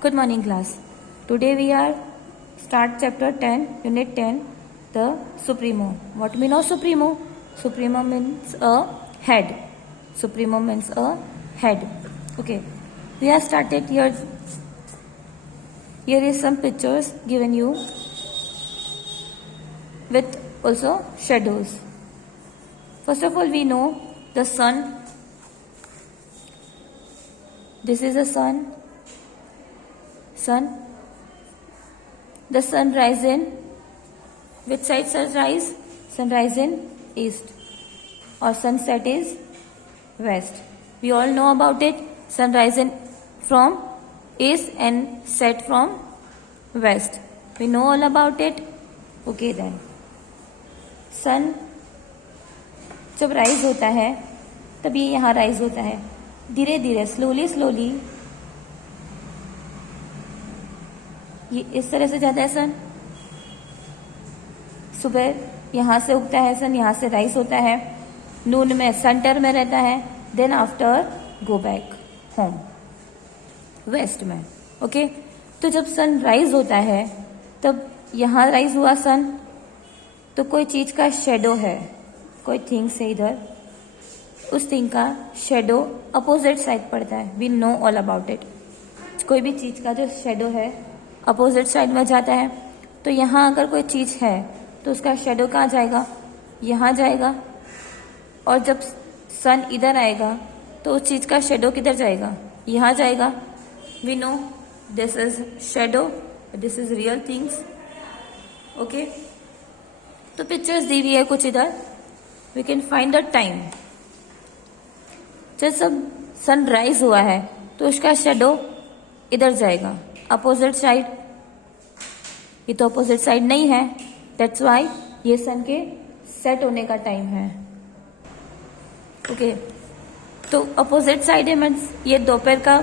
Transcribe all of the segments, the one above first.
Good morning, class. Today we are start chapter 10, unit 10, the Supremo. What mean of Supremo? Supremo means a head. Supremo means a head. Okay. We have started here. Here is some pictures given you with also shadows. First of all, we know the sun. This is the sun. The sun rise in which side? Sunrise. Sunrise in east, or sunset is west. We all know about it. Sunrise in from east and set from west. We know all about it. Okay then. सन जब rise होता है तब ये यहाँ rise होता है, धीरे धीरे स्लोली ये इस तरह से जाता है सन. सुबह यहाँ से उगता है सन, यहाँ से राइज होता है, नून में सेंटर में रहता है, then after go back home west में. ओके तो जब सन राइज होता है तब यहाँ राइज हुआ सन, तो कोई चीज का शेडो है, कोई थिंग से इधर, उस थिंग का शेडो अपोजिट साइड पड़ता है. We know all about it. कोई भी चीज का जो शेडो है अपोजिट साइड में जाता है. तो यहाँ अगर कोई चीज है तो उसका शेडो कहाँ जाएगा? यहाँ जाएगा. और जब सन इधर आएगा तो उस चीज का शेडो किधर जाएगा? यहाँ जाएगा. We know this is shadow, this is real things. Okay तो पिक्चर्स दी हुई है कुछ इधर. We can find the time. जब सब सनराइज हुआ है तो उसका शेडो इधर जाएगा, अपोजिट साइड. ये तो अपोजिट साइड नहीं है, दैट्स वाई ये सन के सेट होने का टाइम है. ओके तो अपोजिट साइड है मीन्स ये दोपहर का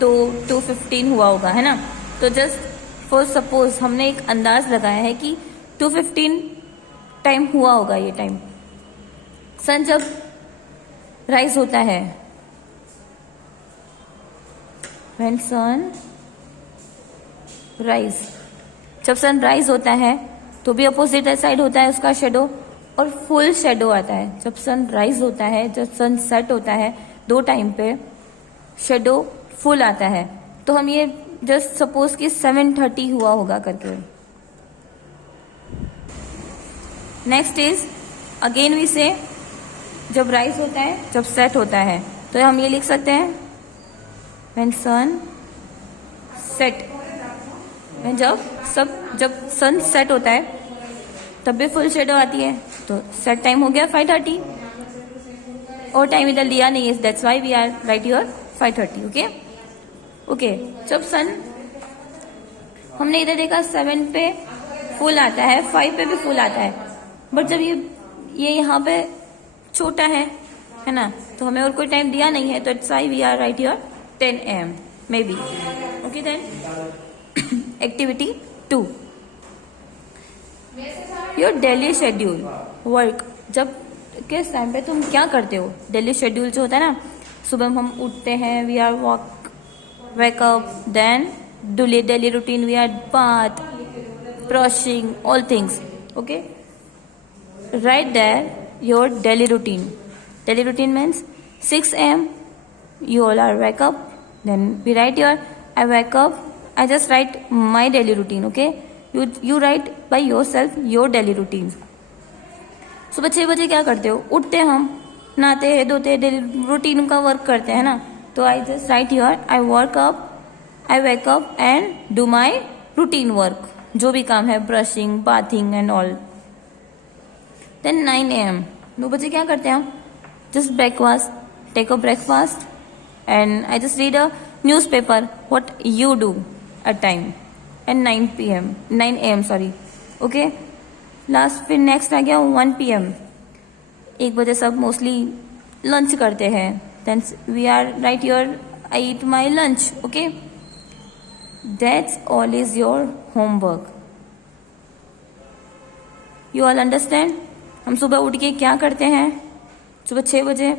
2:15 हुआ होगा, है ना. तो जस्ट फॉर सपोज हमने एक अंदाज लगाया है कि 2:15 टाइम हुआ होगा. ये टाइम सन जब राइज होता है, व्हेन सन राइज, जब सन राइज होता है तो भी अपोजिट साइड होता है उसका शेडो, और फुल शेडो आता है जब सन राइज होता है. जब सन सेट होता है दो टाइम पे शेडो फुल आता है. तो हम ये जस्ट सपोज कि 7:30 हुआ होगा करके. नेक्स्ट इज अगेन वी से जब राइज होता है, जब सेट होता है, तो हम ये लिख सकते हैं व्हेन सन सेट. जब सन सेट होता है तब भी फुल शेडो आती है. तो सेट टाइम हो गया 5:30, और टाइम इधर लिया नहीं है, that's why we are write your 5:30. Okay जब सन हमने इधर देखा 7 पे फुल आता है, 5 पे भी फुल आता है, बट जब ये यहाँ पे छोटा है ना, तो हमें और कोई टाइम दिया नहीं है, तो it's why we are write your 10 AM maybe. Okay then activity 2, your daily schedule work. जब किस टाइम पे तुम क्या करते हो? डेली शेड्यूल जो होता है ना, सुबह हम उठते हैं, we are wake up, then daily routine, we are bath, brushing, all things. Okay, write there your daily routine. Daily routine means 6 AM you all are wake up, then we write your I wake up, I just write my daily routine. Okay, you write by yourself your daily routine. सुबह 6 बजे क्या करते हो? उठते हम, नहाते हैं, धोते हैं, डेली रूटीन का वर्क करते हैं ना. तो I just write here I work up, I wake up and do my routine work. जो भी काम है, brushing, bathing and all. Then 9 AM 9 बजे क्या करते हैं हम? Just breakfast, take a breakfast and I just read a newspaper. What you do at time. And 9 AM sorry. Okay last फिर नेक्स्ट आ गया 1 PM. 1 बजे सब मोस्टली लंच करते हैं. Then we are write your I eat my lunch. Okay, that's all is your homework. You all understand? हम सुबह उठ के क्या करते हैं? सुबह 6 बजे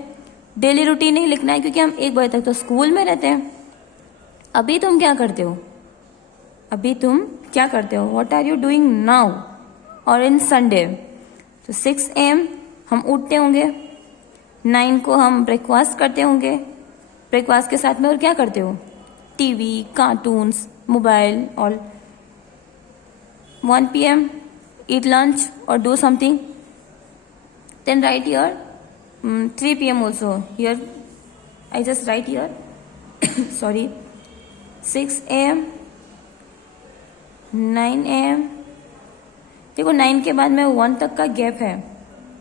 डेली रूटीन नहीं लिखना है, क्योंकि हम 1 बजे तक तो स्कूल में रहते हैं. अभी तुम क्या करते हो? अभी तुम क्या करते हो? What are you doing now? और इन संडे तो 6 AM हम उठते होंगे, 9 को हम ब्रेकफास्ट करते होंगे, ब्रेकफास्ट के साथ में और क्या करते हो? TV, cartoons, mobile. और 1 PM eat lunch or do something. Then write here 3 PM also. Here I just write here sorry 6 AM 9 AM। देखो 9 के बाद में 1 तक का गैप है।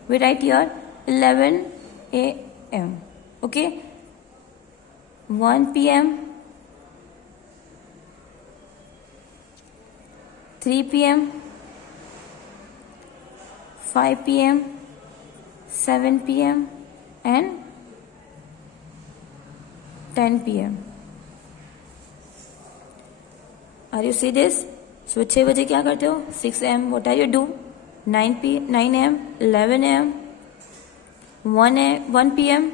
We write here 11 AM। Okay, 1 PM 3 PM 5 PM 7 PM and 10 PM। Are you see this? सुबह 6 बजे क्या करते हो? 6 AM what are you do? 9 AM 11 AM 1 PM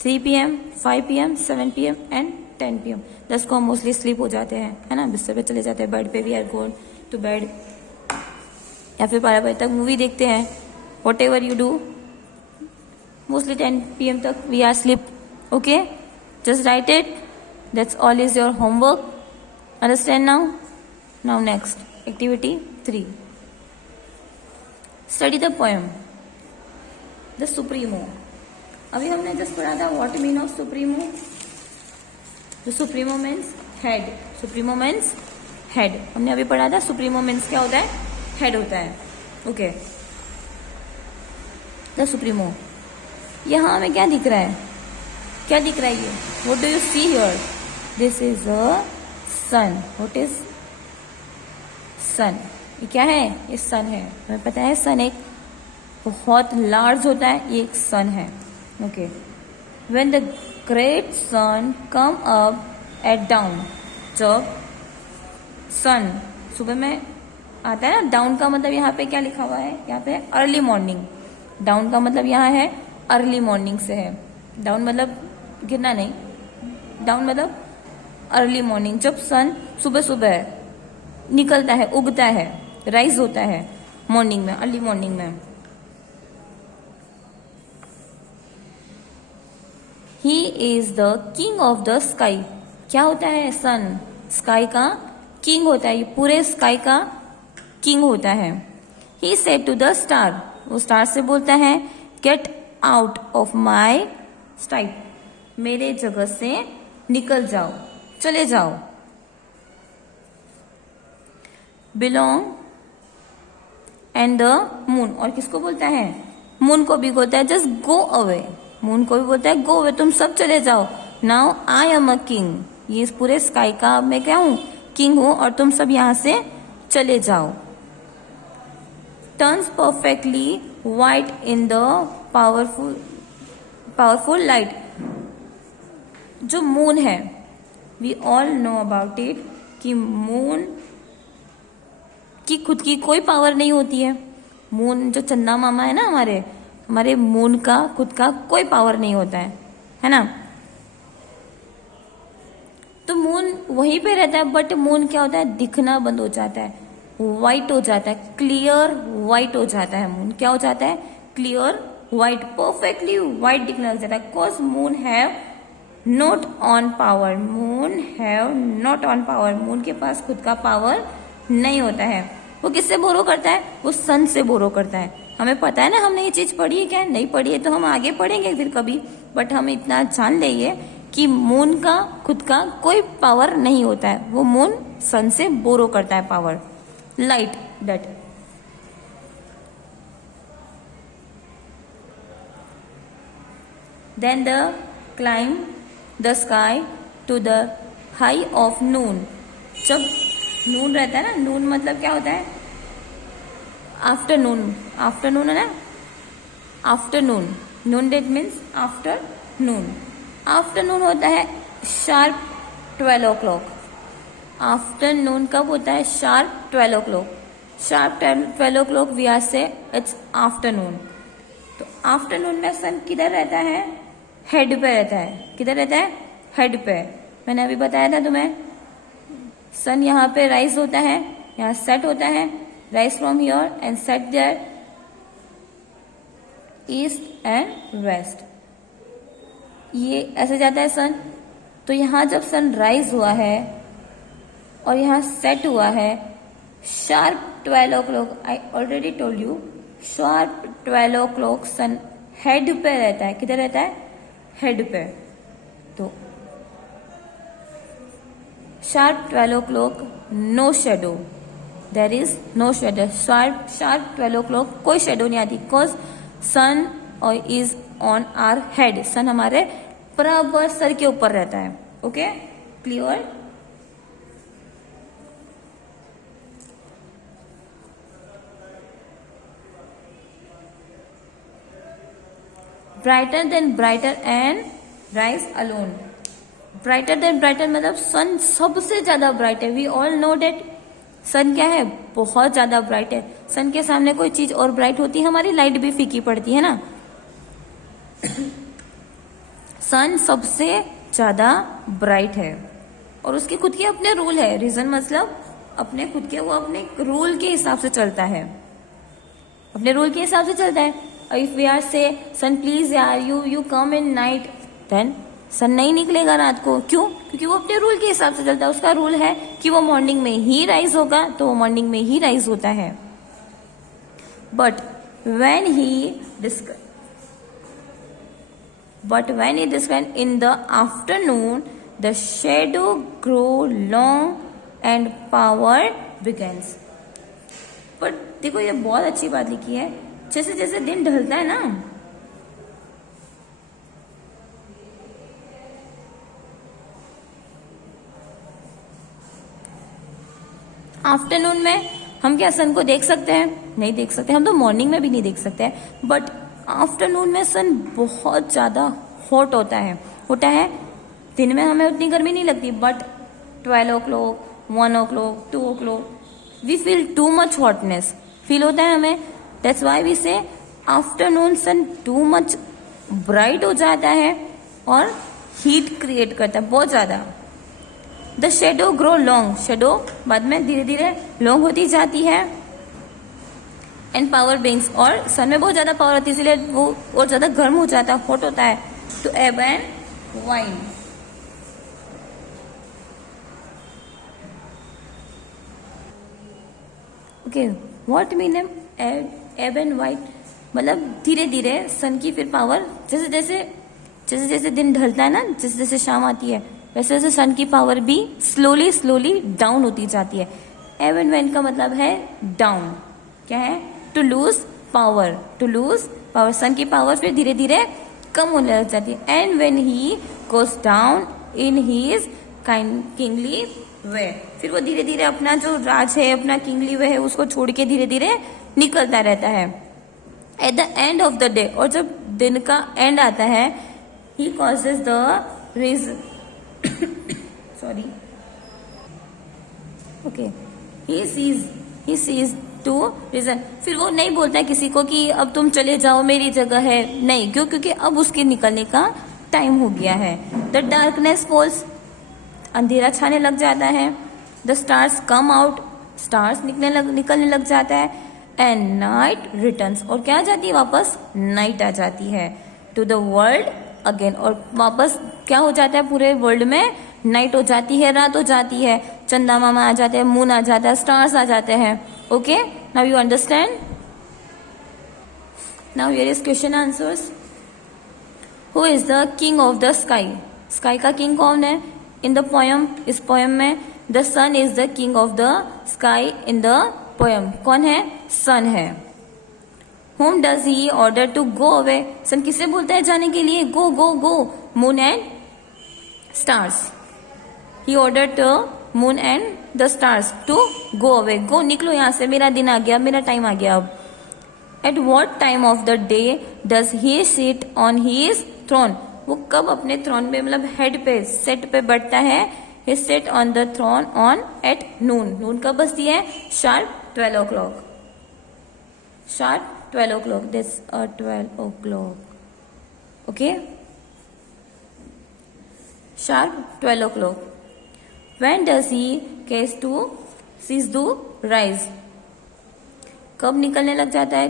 3 PM 5 PM 7 PM and 10 PM। 10 को हम मोस्टली स्लीप हो जाते हैं, है ना, बिस्तर पे चले जाते हैं, बेड पे, we are going to bed, या फिर 12 बजे तक मूवी देखते हैं। Whatever you do, mostly 10 PM तक we are sleep. Okay, just write it, that's all is your homework. Understand now? Now next activity 3, study the poem the supremo. अभी हमने just पढ़ा था what mean of supremo. The supremo means head. Supremo means head, हमने अभी पढ़ा था। Supremo means क्या होता है? हेड होता है। Okay, the supremo. यहां हमें क्या दिख रहा है? क्या दिख रहा है ये? What do you see here? This is a sun. What is sun? ये क्या है? ये सन है। हमें पता है सन एक बहुत लार्ज होता है, ये एक सन है। Okay, when the great sun come up at down, जब सन सुबह में आता है ना, डाउन का मतलब यहाँ पे क्या लिखा हुआ है? यहाँ पे अर्ली मॉर्निंग। डाउन का मतलब यहाँ है अर्ली मॉर्निंग से है। डाउन मतलब गिरना नहीं, डाउन मतलब अर्ली मॉर्निंग, जब सन सुबह सुबह निकलता है, उगता है, राइज होता है मॉर्निंग में, अर्ली मॉर्निंग में। He is the king of the sky. क्या होता है? सन स्काई का किंग होता है, ये पूरे स्काई का किंग होता है। He said to the star, वो स्टार से बोलता है, get out of my sight, मेरे जगह से निकल जाओ, चले जाओ। बिलोंग एंड द मून, और किसको बोलता है? मून को भी बोलता है जस्ट गो अवे। मून को भी बोलता है गो अवे, तुम सब चले जाओ। Now I am a king, ये इस पूरे स्काई का मैं क्या हूं? किंग हूं, और तुम सब यहां से चले जाओ। Turns perfectly white in the powerful light. जो मून है, we all know about it, कि मून की खुद की कोई पावर नहीं होती है। मून जो चंदा मामा है ना हमारे मून का खुद का कोई पावर नहीं होता है ना। तो मून वहीं पे रहता है, बट मून क्या होता है? दिखना बंद हो जाता है, व्हाइट हो जाता है, क्लियर व्हाइट हो जाता है। मून क्या हो जाता है? क्लियर व्हाइट, परफेक्टली व्हाइट दिखने लग जाता है। Because moon have not on power, moon have not on power, moon के पास खुद का पावर नहीं होता है। वो किससे बोरो करता है? वो सन से बोरो करता है। हमें पता है ना, हमने ये चीज पढ़ी है क्या? नहीं पढ़ी है तो हम आगे पढ़ेंगे फिर कभी, बट हम इतना जान लेंगे कि मून का खुद का कोई पावर नहीं होता है, वो मून सन से बोरो करता है power, light that. Then the climb the sky to the high of noon. जब नून रहता है ना, नून मतलब क्या होता है? आफ्टरनून, आफ्टरनून है ना, afternoon, noon that means afternoon. Afternoon होता है शार्प 12 o'clock। आफ्टरनून कब होता है? Sharp 12 o'clock। Sharp 12 o'clock we are say it's afternoon. तो आफ्टरनून में सन किधर रहता है? हेड पे रहता है। किधर रहता है? हेड पे। मैंने अभी बताया था तुम्हें, सन यहाँ पे राइज होता है, यहाँ सेट होता है, rise from here and set there east and west, ये ऐसे जाता है सन। तो यहाँ जब सन राइज हुआ है और यहाँ सेट हुआ है, sharp 12 o'clock, I already told you, sharp 12 o'clock sun head पे रहता है। किधर रहता है? हेड पे। तो sharp 12 o'clock no shadow, there is no shadow. Sharp 12 o'clock कोई शेडो नहीं आती, because sun is on our head, sun हमारे बराबर सर के ऊपर रहता है। Okay, clear? Brighter than brighter and rise alone. Brighter than brighter मतलब सन सबसे ज्यादा ब्राइट है। वी ऑल नो डेट सन क्या है? बहुत ज्यादा ब्राइट है। सन के सामने कोई चीज और ब्राइट होती है, हमारी लाइट भी फीकी पड़ती है ना। सन सबसे ज्यादा ब्राइट है और उसके खुद के अपने रूल है। रीजन मतलब अपने खुद के, वो अपने रूल के हिसाब से चलता है, अपने रूल के हिसाब से चलता है। If we are say sun please यार you come in night, then sun नहीं निकलेगा रात को। क्यों? क्योंकि वो अपने रूल के हिसाब से चलता है। उसका रूल है कि वो मॉर्निंग में ही राइज होगा, तो वो मॉर्निंग में ही राइज होता है। But when he described in the afternoon, the shadow grow long and power begins. पर देखो ये बहुत अच्छी बात लिखी है, जैसे जैसे दिन ढलता है ना, आफ्टरनून में हम क्या सन को देख सकते हैं? नहीं देख सकते। हम तो मॉर्निंग में भी नहीं देख सकते हैं, बट आफ्टरनून में सन बहुत ज्यादा हॉट होता है। दिन में हमें उतनी गर्मी नहीं लगती, but 12 o'clock, 1 o'clock, 2 o'clock we feel too much hotness feel होता है हमें। That's why we say afternoon sun too much bright हो जाता है और हीट क्रिएट करता है बहुत ज्यादा। The shadow grow long, shadow बाद में धीरे धीरे लॉन्ग होती जाती है। एंड पावर बिंग्स, और सन में बहुत ज्यादा पावर होती है, इसलिए वो और ज्यादा गर्म हो जाता है, हॉट होता है। टू एब and wine, okay, what mean एब एंड वाइन मतलब धीरे धीरे सन की फिर पावर, जैसे जैसे दिन ढलता है ना, जैसे जैसे शाम आती है, वैसे वैसे सन की पावर भी स्लोली डाउन होती जाती है। एब एंड वाइन का मतलब है डाउन। क्या है? टू लूज पावर, सन की पावर फिर धीरे धीरे कम होने लग जाती है। And when he goes down in his kingly way, फिर वो धीरे धीरे अपना जो राज है, अपना किंगली वे है, उसको छोड़ के धीरे धीरे निकलता रहता है। At the end of the day, और जब दिन का एंड आता है, he causes the reason sorry, okay, he sees to reason, फिर वो नहीं बोलता है किसी को कि अब तुम चले जाओ मेरी जगह है, नहीं। क्यों? क्योंकि अब उसके निकलने का टाइम हो गया है। द डार्कनेस फॉल्स, अंधेरा छाने लग जाता है। The stars come out, stars निकलने लग जाता है। एंड नाइट रिटर्न्स, और क्या आ जाती है वापस? नाइट आ जाती है। टू द वर्ल्ड अगेन, और वापस क्या हो जाता है? पूरे वर्ल्ड में नाइट हो जाती है, रात हो जाती है। चंदा मामा आ जाते हैं, मून आ जाता है, स्टार्स आ जाते हैं। Okay, now you understand. Now here is question answers. Who is the king of the sky? Sky का किंग कौन है? इन द पोयम, इस पोयम में the sun is the king of the sky in the poem. कौन है? सन है। Whom does he order to go away? सन किसे बोलता है जाने के लिए? Go, go, go. Moon and stars. He ordered the moon and the stars to go away. Go, निकलो यहाँ से, मेरा दिन आ गया, मेरा टाइम आ गया अब। At what time of the day does he sit on his throne? वो कब अपने थ्रोन पे, मतलब हेड पे, सेट पे बैठता है? He sit on the throne on at noon. Noon कब बजती है? Sharp 12 o'clock. Sharp 12 o'clock. That's 12 o'clock. Okay. sharp 12 o'clock. When does he cease to rise? कब निकलने लग जाता है,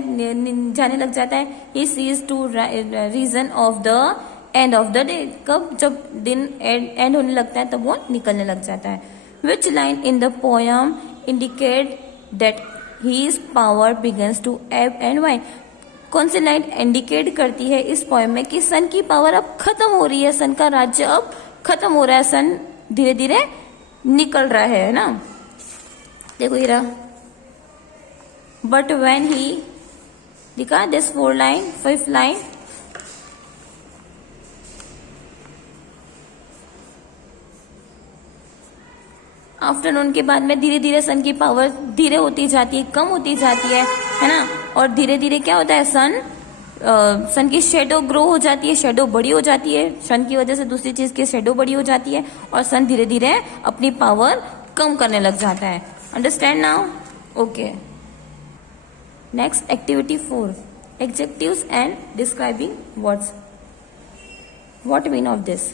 जाने लग जाता है? He cease to reason of the end of the day. कब? जब दिन एंड होने लगता है तब वो निकलने लग जाता है. Which line in the poem indicate that his power begins to ebb and wane? कौन सी लाइन इंडिकेट करती है इस पोएम में कि सन की पावर अब खत्म हो रही है, सन का राज्य अब खत्म हो रहा है, सन धीरे धीरे निकल रहा है ना? देखो ये रहा. बट व्हेन ही, दिखा दिस 4 लाइन, 5 लाइन. आफ्टरनून के बाद में धीरे धीरे सन की पावर धीरे होती जाती है, कम होती जाती है ना? और धीरे धीरे क्या होता है, सन की शेडो ग्रो हो जाती है, शेडो बड़ी हो जाती है, सन की वजह से दूसरी चीज की शेडो बड़ी हो जाती है और सन धीरे धीरे अपनी पावर कम करने लग जाता है. Understand now? Okay. Next activity 4, adjectives and describing words. What mean of this?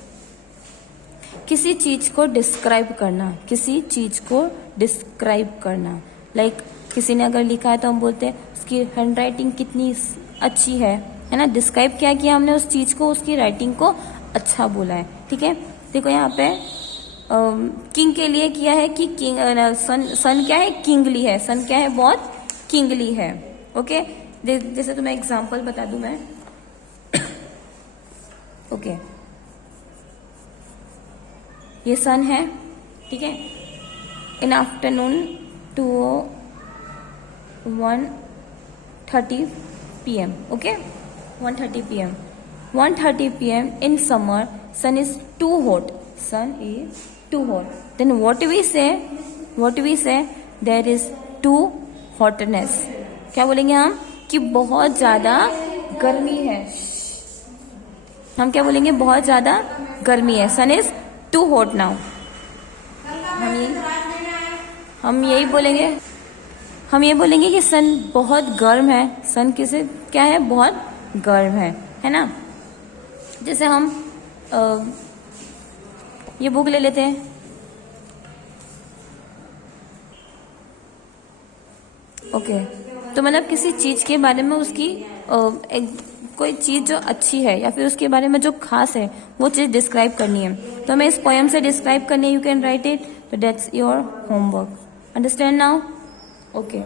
किसी चीज को डिस्क्राइब करना, किसी चीज को डिस्क्राइब करना. लाइक किसी ने अगर लिखा है तो हम बोलते हैं उसकी हैंडराइटिंग कितनी अच्छी है ना? डिस्क्राइब क्या किया हमने उस चीज को, उसकी राइटिंग को अच्छा बोला है. ठीक है. देखो यहाँ पे किंग के लिए किया है कि किंग, सन क्या है, किंगली है. सन क्या है, बहुत किंगली है. ओके. जैसे तुम्हें एग्जांपल बता दूं मैं. ओके. ये सन है. ठीक है. In afternoon 1:30 PM. Okay, 1:30 PM. 1:30 PM in summer, sun is too hot. Sun is too hot. Then what we say? What we say? There is too hotness. क्या बोलेंगे हम? कि बहुत ज्यादा गर्मी है. हम क्या बोलेंगे? बहुत ज्यादा गर्मी है. Sun is too hot now. हम यही बोलेंगे. हम ये बोलेंगे कि सन बहुत गर्म है. सन किसे क्या है? बहुत गर्म है ना? जैसे हम ये बुक ले लेते हैं. ओके. तो मतलब किसी चीज के बारे में उसकी कोई चीज जो अच्छी है या फिर उसके बारे में जो खास है वो चीज डिस्क्राइब करनी है. तो हमें इस पोएम से डिस्क्राइब करनी है. You can write it. तो that's your homework. Understand now? Okay.